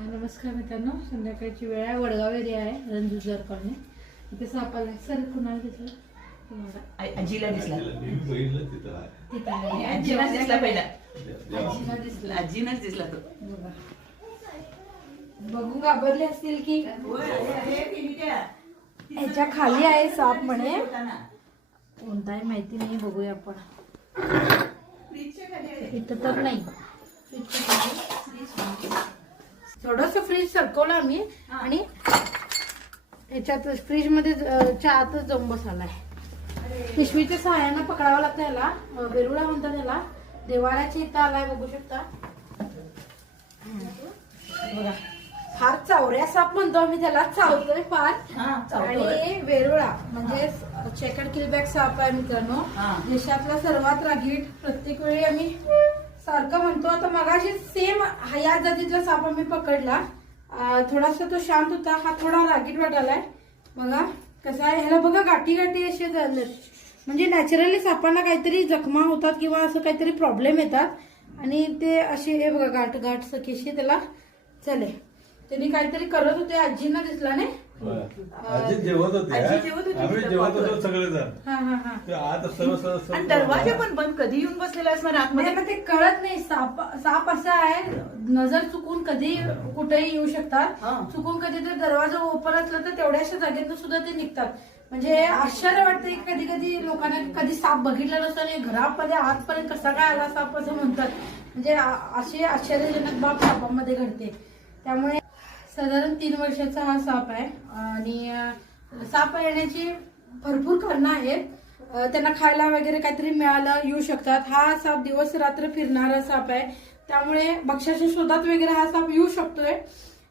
नमस्कार मित्रांनो, संध्याकाळची वेळ आहे. वडगाव एरिया आहे, रणजुजर कॉलनी. इथे सापाला सर कुणाला दिसलं? आजीला दिसला. तिथं आहे. आजीला दिसला पहिला. आजीला दिसला. आजीनच दिसला तो. बघा, बघून घाबरले असतील की याच्या खाली आहे साप म्हणे. कोणता आहे माहिती नाही, बघूया आपण. इथं तर नाही. थोडस फ्रीज सरकवलं आम्ही आणि याच्यात फ्रीज मध्ये आतच जाऊन बसलाय. पिशवीच्या सहाय्यानं पकडावं लागतं याला. वेरुळा म्हणतात याला. देवाळ्याच्या इथं आलाय, बघू शकता. बघा, फार चावऱ्या साप म्हणतो आम्ही त्याला. चावतोय फार. आणि वेरुळा म्हणजे चेकड किलबॅक साप आहे मित्रांनो. देशातला सर्वात रागीट. प्रत्येक वेळी आम्ही सारखं म्हणतो. आता मगाशी सेम या जातीचा साप आम्ही पकडला. थोडासा तो शांत होता, हा थोडा रागीट वाटालाय. बघा कसा आहे. ह्याला बघा गाठी गाठी असे झाले. म्हणजे नॅचरली सापांना काहीतरी जखमा होतात किंवा असं काहीतरी प्रॉब्लेम येतात आणि ते असे हे बघा गाठ गाठ सकेशी त्याला झाले. त्यांनी काहीतरी करत होते. आजींना दिसला नाही. आजी जेवत होते. आम्ही जेवत होतो सगळेजण. आता सर्व दरवाजा पण बंद. कधी येऊन बसलेला असणार आतमध्ये. ते कळत नाही. साप असा आहे, नजर चुकून कधी कुठेही येऊ शकतात. चुकून कधी ते दरवाजा ओपन असला तर तेवढ्याशा जागेतून सुद्धा ते निघतात. म्हणजे आश्चर्य वाटते. कधी कधी लोकांना कधी साप बघितला नसतो आणि घरामध्ये आतपर्यंत कसा काय आला साप असं म्हणतात. म्हणजे अशी आश्चर्यजनक बाब सापामध्ये घडते. त्यामुळे साधारण 3 वर्षाचा हा साप आहे आणि साप येण्याची भरपूर कारणं आहेत. त्यांना खायला वगैरे काहीतरी मिळालं येऊ शकतात. हा साप दिवस रात्र फिरणारा साप आहे. त्यामुळे भक्ष्याच्या शोधात वगैरे हा साप येऊ शकतोय.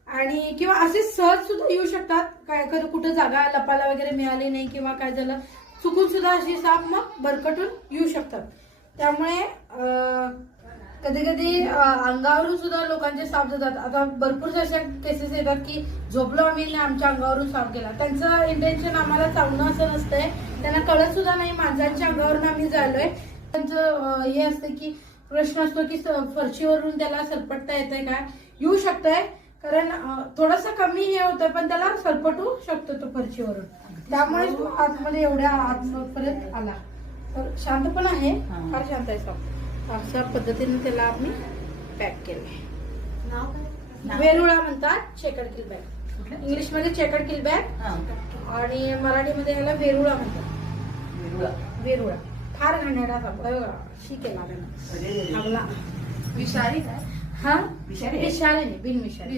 आणि किंवा असे सहज सुद्धा येऊ शकतात. काय कधी कुठं जागा लपायला वगैरे मिळाली नाही किंवा काय झालं चुकून सुद्धा अशी साप मग भरकटून येऊ शकतात. त्यामुळे कधी कधी अंगावरून सुद्धा लोकांचे साप जातात. आता भरपूर अशा केसेस येतात की झोपलो आम्ही आमच्या अंगावरून साप गेला. त्यांचं इंटेन्शन आम्हाला चावणं असं नसतंय. त्यांना कळत सुद्धा नाही माणसांच्या अंगावरून आम्ही झालोय. त्यांचं हे असतं की प्रश्न असतो की फरशीवरून त्याला सरपटता येतंय का. येऊ शकतंय कारण थोडस कमी हे होतं पण त्याला सरपटू शकतो तो फरशीवरून. त्यामुळे तो आतमध्ये एवढ्या आतपर्यंत आला. तर शांत पण आहे, फार शांत आहे साप. अशा पद्धतीने त्याला आम्ही पॅक केलंय. वेरुळा म्हणतात. चेकड किलबॅक इंग्लिश मध्ये चेकड किलबॅक आणि मराठीमध्ये याला वेरुळा म्हणतात. वेरुळा फार घाणेरडा साप बघा. शी केला त्याला. विषारी. हा विषारी नाही, बिनविषारी.